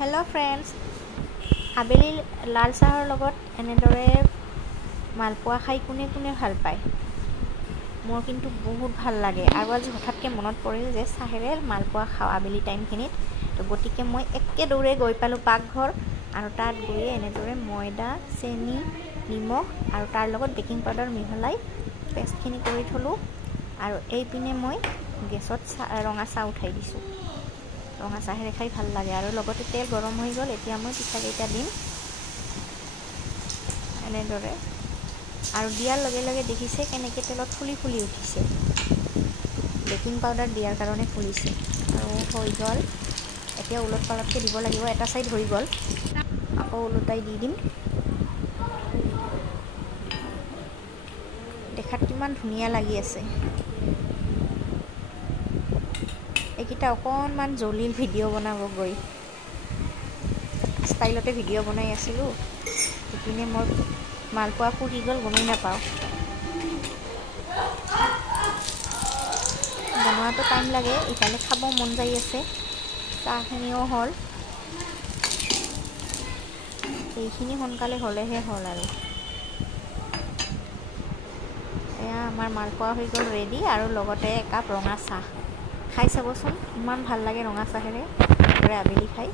hello friends आबेली लाल चाहर लगत এনেদৰে মালপোৱা খাই কোনে কোনে ভাল পায় মোৰ কিন্তু বহুত ভাল লাগে আৰু আজি হঠাৎকে মনত পৰিল যে চাহেৰে মালপোৱা খাওঁ আবেলি টাইমখিনিত তো গতিকে মই একে দৌৰে গৈ পালো পাকঘৰ আৰু তাত গৈ এনেদৰে ময়দা চেনি নিমখ আৰু তাৰ লগত বেকিং পাউডাৰ মিহলাই পেষ্টখিনি কৰি থলো আৰু এই পিনে মই গেছত ৰঙা চাহ উঠাই দিছো ৰঙা চাহেৰে খাই ভাল লাগে আৰু লগতে তেল গৰম হৈ গ'ল এতিয়া মই পিঠা কেইটা দিম এনেদৰে আৰু দিয়াৰ লগে লগে দেখিছে কেনেকৈ তেলত ফুলি ফুলি উঠিছে বেকিং পাউডাৰ দিয়াৰ কাৰণে ফুলিছে আৰু হৈ গ'ল এতিয়া উলট পালটকৈ দিব লাগিব এটা সাইড হৈ গ'ল আকৌ উলটাই দি দিম দেখাত কিমান ধুনীয়া লাগি আছে এইকেইটা অকণমান জলিল ভিডিঅ' বনাব গৈ ষ্টাইলতে ভিডিঅ' বনাই আছিলোঁ ইপিনে মোৰ মালপোৱা ফুটি গ'ল গমেই নাপাওঁ বনোৱাটো টাইম লাগে ইফালে খাব মন যাই আছে চাহখিনিও হ'ল এইখিনি সোনকালে হ'লেহে হ'ল আৰু এয়া আমাৰ মালপোৱা হৈ গ'ল ৰেডি আৰু লগতে একাপ ৰঙা চাহ খাই চাবচোন ইমান ভাল লাগে ৰঙা চাহেৰে আবেলি খাই